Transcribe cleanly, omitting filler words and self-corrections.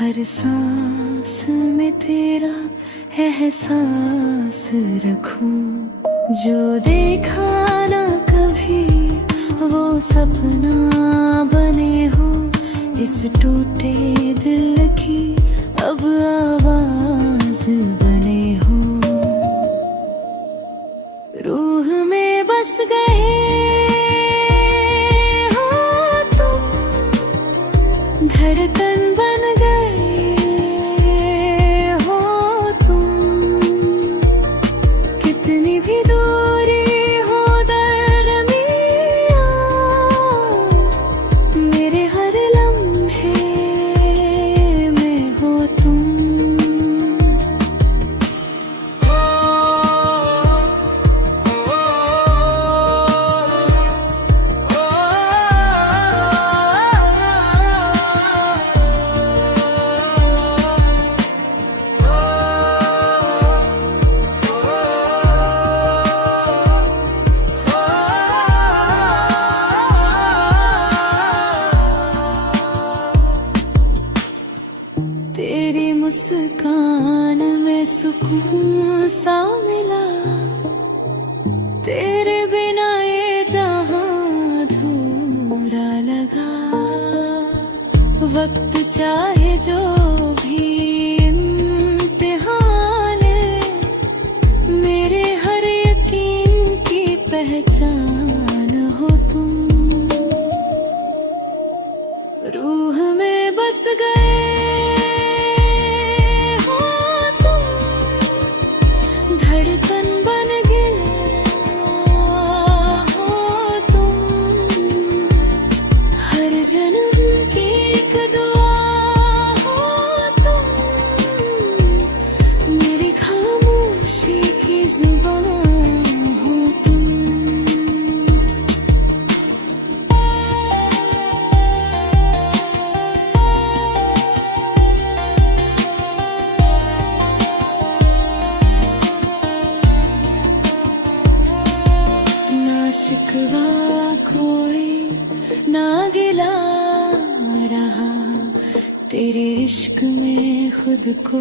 हर सांस में तेरा एहसास रखूं। जो देखा ना कभी वो सपना बने हो, इस टूटे दिल की अब आवाज बने हो। रूह में बस गए हो तुम, धड़कन बन गए हो तुम। कितनी भी दूरी हो दरमियां, मेरे हर लम्हे में हो तुम। तेरी मुस्कान में सुकून सा मिला, तेरे बिना ये जहां अधूरा लगा। वक्त चाहे जो भी इम्तिहान ले, मेरे हर यकीन की पहचान हो तुम। रूह में बस गए धड़कन बन गया हो तुम। हर जन्म की एक दुआ हो तुम, मेरी खामोशी की जुबान हो तुम। ना शिकवा कोई ना गिला रहा, तेरे इश्क में खुद को